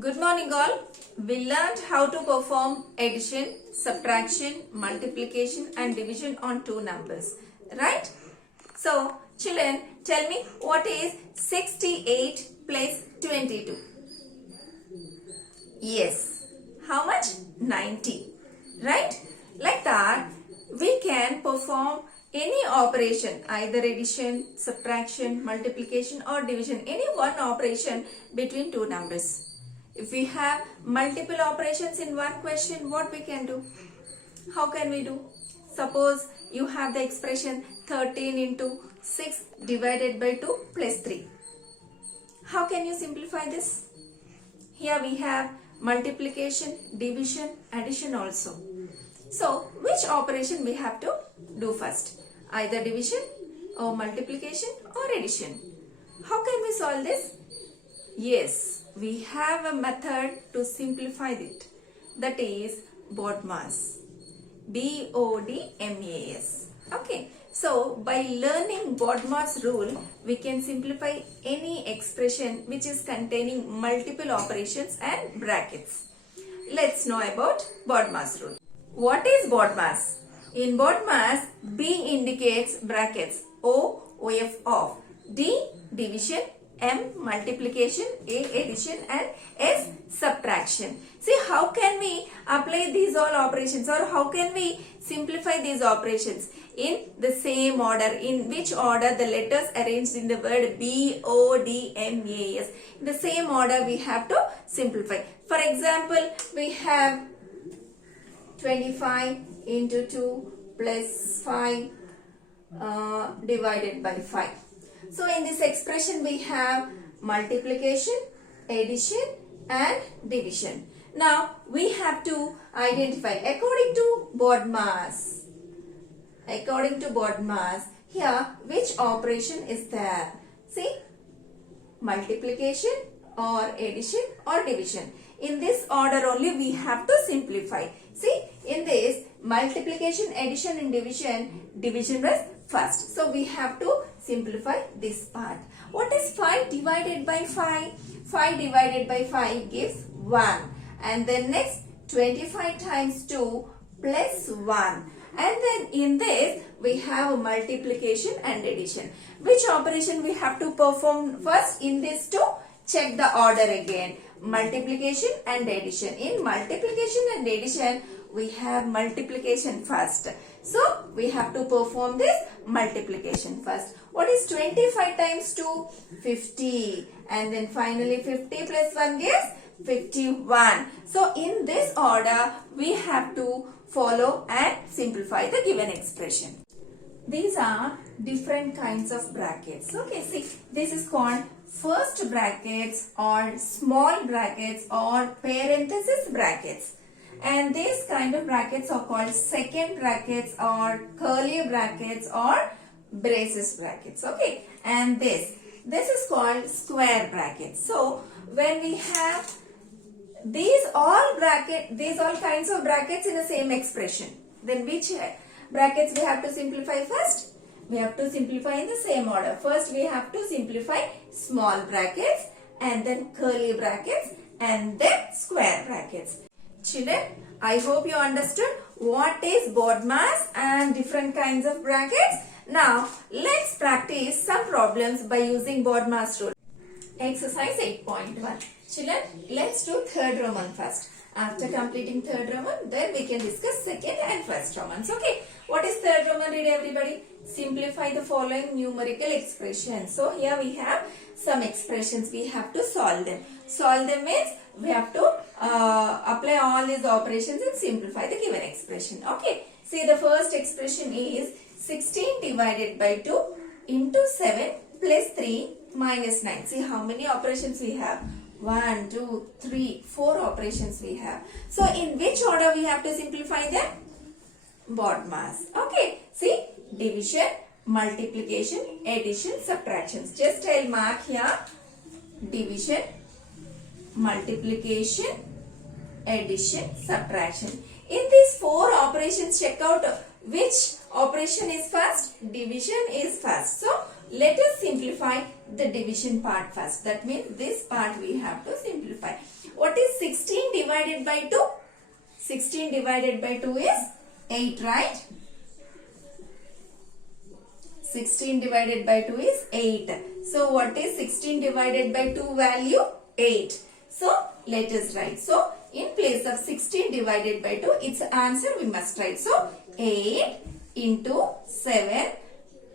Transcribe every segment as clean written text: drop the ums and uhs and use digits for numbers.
Good morning all. We learned how to perform addition, subtraction, multiplication and division on two numbers. Right? So, children, tell me what is 68 plus 22? Yes. How much? 90. Right? Like that, we can perform any operation, either addition, subtraction, multiplication or division, any one operation between two numbers. If we have multiple operations in one question, what we can do? How can we do? Suppose you have the expression 13 into 6 divided by 2 plus 3. How can you simplify this? Here we have multiplication, division, addition also. So, which operation we have to do first? Either division or multiplication or addition. How can we solve this? Yes, we have a method to simplify it. That is BODMAS. BODMAS. Okay. So, by learning BODMAS rule, we can simplify any expression which is containing multiple operations and brackets. Let's know about BODMAS rule. What is BODMAS? In BODMAS, B indicates brackets, O, OF of, D, division, M, multiplication, A, addition and S, subtraction. See, how can we apply these all operations or how can we simplify these operations? In the same order, in which order the letters arranged in the word BODMAS. In the same order we have to simplify. For example, we have 25 into 2 plus 5 divided by 5. So in this expression we have multiplication, addition and division. Now we have to identify according to BODMAS. According to BODMAS, here which operation is there? See, multiplication or addition or division. In this order only we have to simplify. See, in this multiplication, addition and division was first. So we have to simplify this part. What is 5 divided by 5? 5 divided by 5 gives 1. And then next 25 times 2 plus 1. And then in this we have multiplication and addition. Which operation we have to perform first in this two? Check the order again. Multiplication and addition. In multiplication and addition we have multiplication first. So we have to perform this multiplication first. What is 25 times 2? 50. And then finally 50 plus 1 gives 51. So in this order we have to follow and simplify the given expression. These are different kinds of brackets. Okay, see, this is called first brackets or small brackets or parenthesis brackets. And these kind of brackets are called second brackets or curly brackets or braces brackets. Okay, and this is called square brackets. So when we have these all kinds of brackets in the same expression, then which brackets we have to simplify first? We have to simplify in the same order. First we have to simplify small brackets and then curly brackets and then square brackets. Children, I hope you understood what is BODMAS and different kinds of brackets. Now, let's practice some problems by using BODMAS rule. Exercise 8.1. Children, let's do third Roman first. After completing third Roman, then we can discuss second and first Romans. Okay, what is third Roman? Read everybody. Simplify the following numerical expressions. So, here we have some expressions. We have to solve them. Solve them means we have to apply all these operations and simplify the given expression. Okay, see the first expression is 16 divided by 2 into 7 plus 3 minus 9. See how many operations we have? 1, 2, 3, 4 operations we have. So in which order we have to simplify them? BODMAS. Okay, see division, multiplication, addition, subtractions. Just I'll mark here division, multiplication, addition, subtraction. In these 4 operations, check out which operation is first. Division is first. So let us simplify the division part first. That means this part we have to simplify. What 16 divided by 2? 16 divided by 2 is 8, right? 16 divided by 2 is 8. So what is 16 divided by 2 value? 8. So let us write. So in place of 16 divided by 2, its answer we must write. So 8 into 7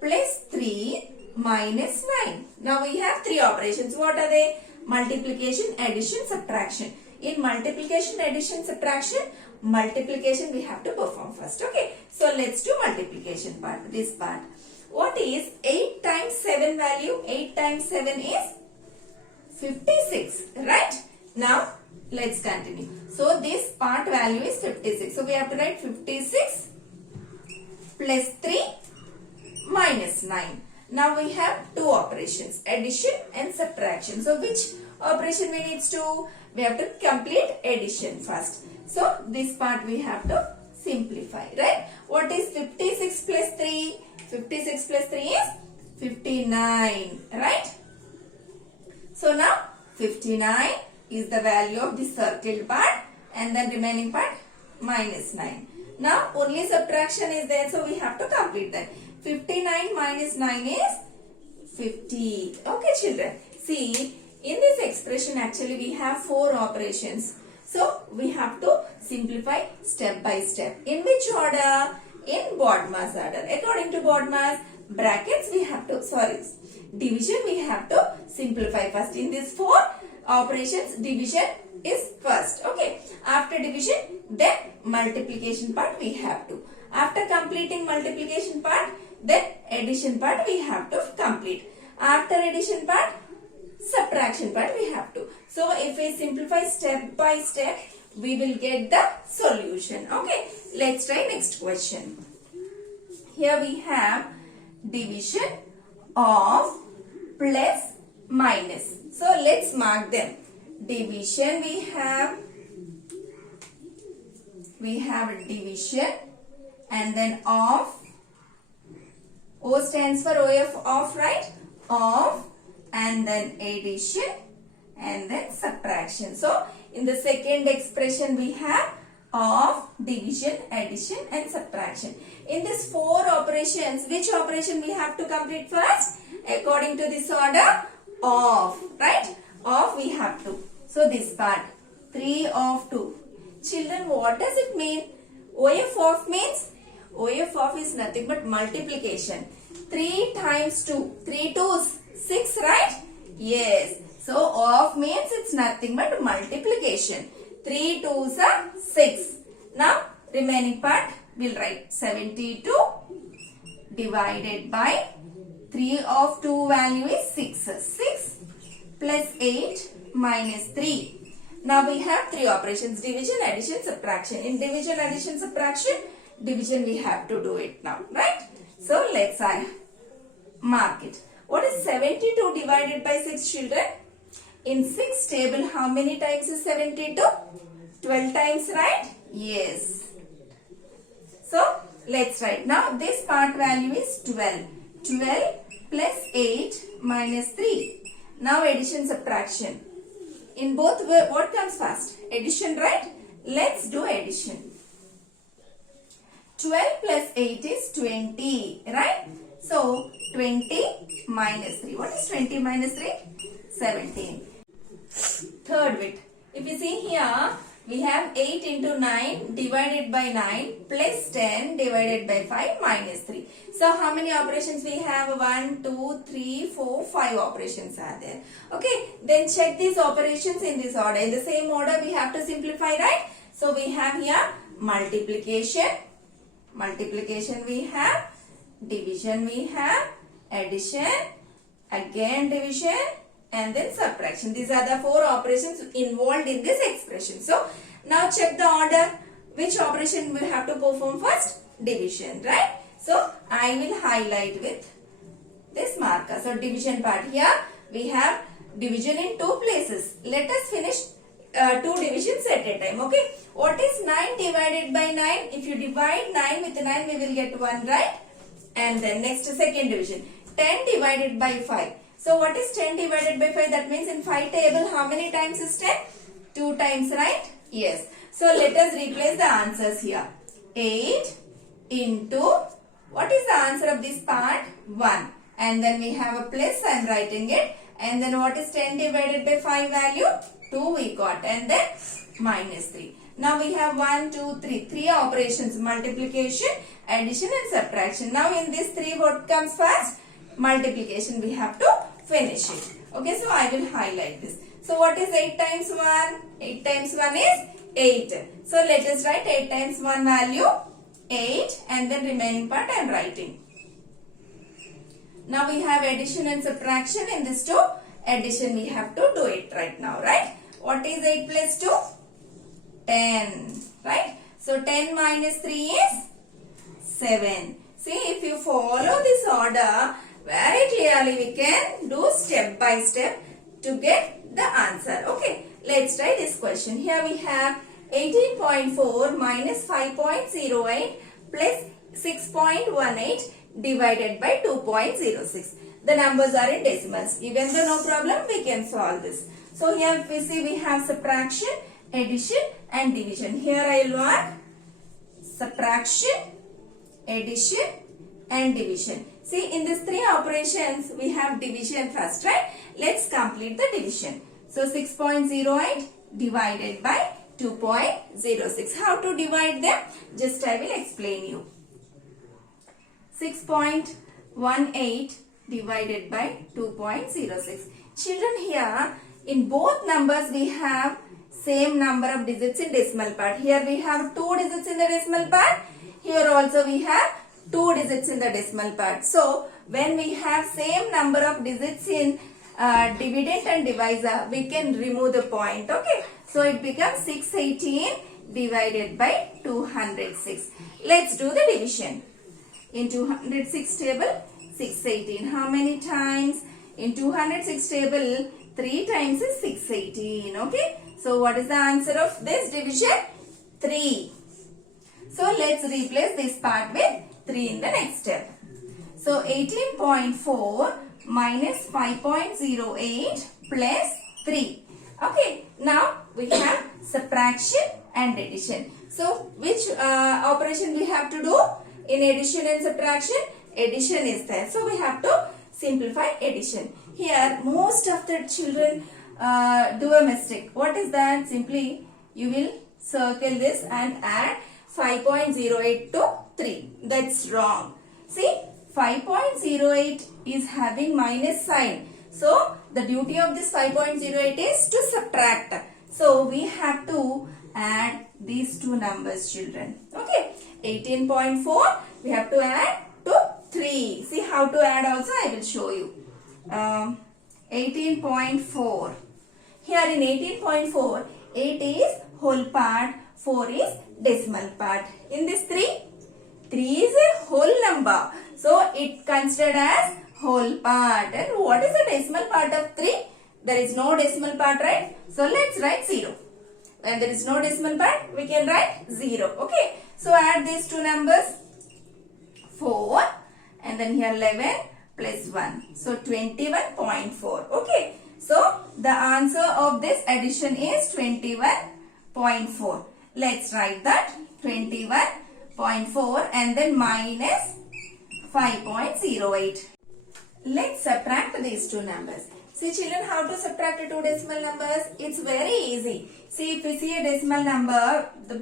plus 3 minus 9. Now we have three operations. What are they? Multiplication, addition, subtraction. In multiplication, addition, subtraction, multiplication we have to perform first. Okay. So let's do multiplication part, this part. What is 8 times 7 value? 8 times 7 is 56, right? Now let's continue. So this part value is 56. So we have to write 56 plus 3 minus 9. Now we have two operations, addition and subtraction. So which operation we need to? We have to complete addition first. So this part we have to simplify, right? What is 56 plus 3? 56 plus 3 is 59, right? So now 59 is the value of the circled part and then remaining part minus 9. Now only subtraction is there, so we have to complete that. 59 minus 9 is 50. Okay children, see in this expression actually we have four operations. So we have to simplify step by step. In which order? In BODMAS order. According to BODMAS, brackets we have to, division we have to simplify first. In these four operations, division is first. Okay. After division, then multiplication part we have to. After completing multiplication part, then addition part we have to complete. After addition part, subtraction part we have to. So if we simplify step by step, we will get the solution. Okay. Let's try next question. Here we have division of plus minus. So let's mark them. Division we have division and then of. O stands for of, right? Of and then addition and then subtraction. So in the second expression we have of, division, addition and subtraction. In these four operations, which operation we have to complete first? According to this order, of, right? Of we have to. So this part, 3 of 2. Children, what does it mean? OF of means? OF of is nothing but multiplication. 3 times 2. 3 2s, 6, right? Yes. So of means it's nothing but multiplication. 3 2s are 6. Now remaining part we'll write 72 divided by 3 of 2 value is 6. 6 plus 8 minus 3. Now we have three operations, division, addition, subtraction. In division, addition, subtraction, division we have to do it now, right? So let's mark it. What is 72 divided by 6, children? In 6 table, how many times is 72? 12 times, right? Yes. So, let's write. Now, this part value is 12. 12 plus 8 minus 3. Now, addition, subtraction. In both, what comes first? Addition, right? Let's do addition. 12 plus 8 is 20, right? So, 20 minus 3. What is 20 minus 3? 17. Third bit. If you see here, we have 8 into 9 divided by 9 plus 10 divided by 5 minus 3. So, how many operations we have? 1, 2, 3, 4, 5 operations are there. Okay. Then check these operations in this order. In the same order, we have to simplify, right? So, we have here multiplication. Multiplication we have. Division we have. Addition. Again division. And then subtraction. These are the four operations involved in this expression. So, now check the order. Which operation we have to perform first? Division, right? So, I will highlight with this marker. So, division part here. We have division in two places. Let us finish two divisions at a time. Okay. What is 9 divided by 9? If you divide 9 with 9, we will get 1, right? And then next second division. 10 divided by 5. So what is 10 divided by 5? That means in 5 table, how many times is 10? 2 times, right? Yes. So let us replace the answers here. 8 into, what is the answer of this part? 1. And then we have a plus, I am writing it. And then what is 10 divided by 5 value? 2 we got. And then minus 3. Now we have 1, 2, 3. 3 operations, multiplication, addition and subtraction. Now in this 3, what comes first? Multiplication. We have to finish it. Okay, so I will highlight this. So what is 8 times 1? 8 times 1 is 8. So let us write 8 times 1 value 8, and then remaining part I am writing. Now we have addition and subtraction. In this 2, addition we have to do it right now, right? What is 8 plus 2? 10, right? So 10 minus 3 is 7. See, if you follow this order, very clearly we can do step by step to get the answer. Okay, let's try this question. Here we have 18.4 minus 5.08 plus 6.18 divided by 2.06. The numbers are in decimals. Even though no problem, we can solve this. So here we see we have subtraction, addition and division. Here I will mark subtraction, addition and division. See, in these 3 operations, we have division first, right? Let's complete the division. So 6.08 divided by 2.06. How to divide them? Just I will explain you. 6.18 divided by 2.06. Children, here in both numbers we have same number of digits in decimal part. Here we have 2 digits in the decimal part. Here also we have 2 digits in the decimal part. So when we have same number of digits in dividend and divisor, we can remove the point. Okay, so it becomes 618 divided by 206. Let's do the division. In 206 table, 618. How many times? In 206 table, 3 times is 618. Okay, so what is the answer of this division? 3. So let's replace this part with 3 in the next step. So 18.4 minus 5.08 plus 3. Okay, now we have subtraction and addition. So which operation we have to do in addition and subtraction? Addition is there. So we have to simplify addition. Here most of the children do a mistake. What is that? Simply you will circle this and add 5.08 to 3. That's wrong. See, 5.08 is having minus sign. So the duty of this 5.08 is to subtract. So we have to add these 2 numbers, children. Okay, 18.4 we have to add to 3. See how to add also I will show you. 18.4. Here in 18.4, 8 is whole part, 4 is decimal part. In this 3 is a whole number. So it considered as whole part. And what is the decimal part of 3? There is no decimal part, right? So let's write 0. When there is no decimal part, we can write 0. Okay. So add these 2 numbers. 4 and then here 11 plus 1. So 21.4. Okay. So the answer of this addition is 21.4. Let's write that 21.4 and then minus 5.08. Let's subtract these 2 numbers. See children, how to subtract 2 decimal numbers? It's very easy. See, if we see a decimal number, the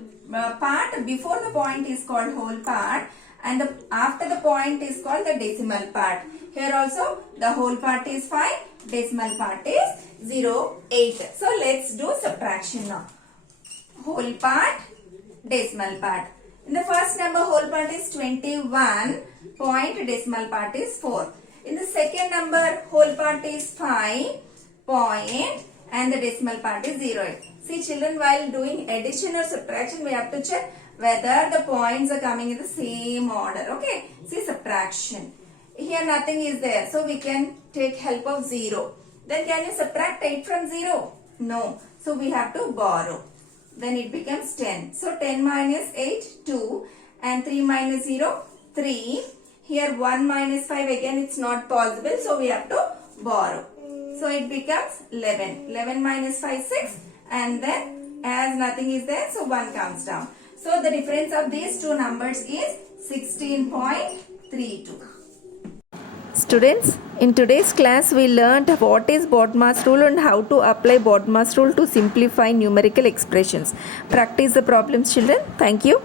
part before the point is called whole part and after the point is called the decimal part. Here also the whole part is 5, decimal part is 0.8. So let's do subtraction now. Whole part, decimal part. In the first number, whole part is 21, point decimal part is 4. In the second number, whole part is 5, point and the decimal part is 0.8. See children, while doing addition or subtraction, we have to check whether the points are coming in the same order. Okay, see subtraction. Here nothing is there, so we can take help of 0. Then can you subtract 8 from 0? No. So we have to borrow. Then it becomes 10. So 10 minus 8, 2. And 3 minus 0, 3. Here 1 minus 5, again it's not possible. So we have to borrow. So it becomes 11. 11 minus 5, 6. and then as nothing is there, so 1 comes down. So the difference of these two numbers is 16.32. Students, in today's class we learned what is BODMAS rule and how to apply BODMAS rule to simplify numerical expressions. Practice the problems, children. Thank you.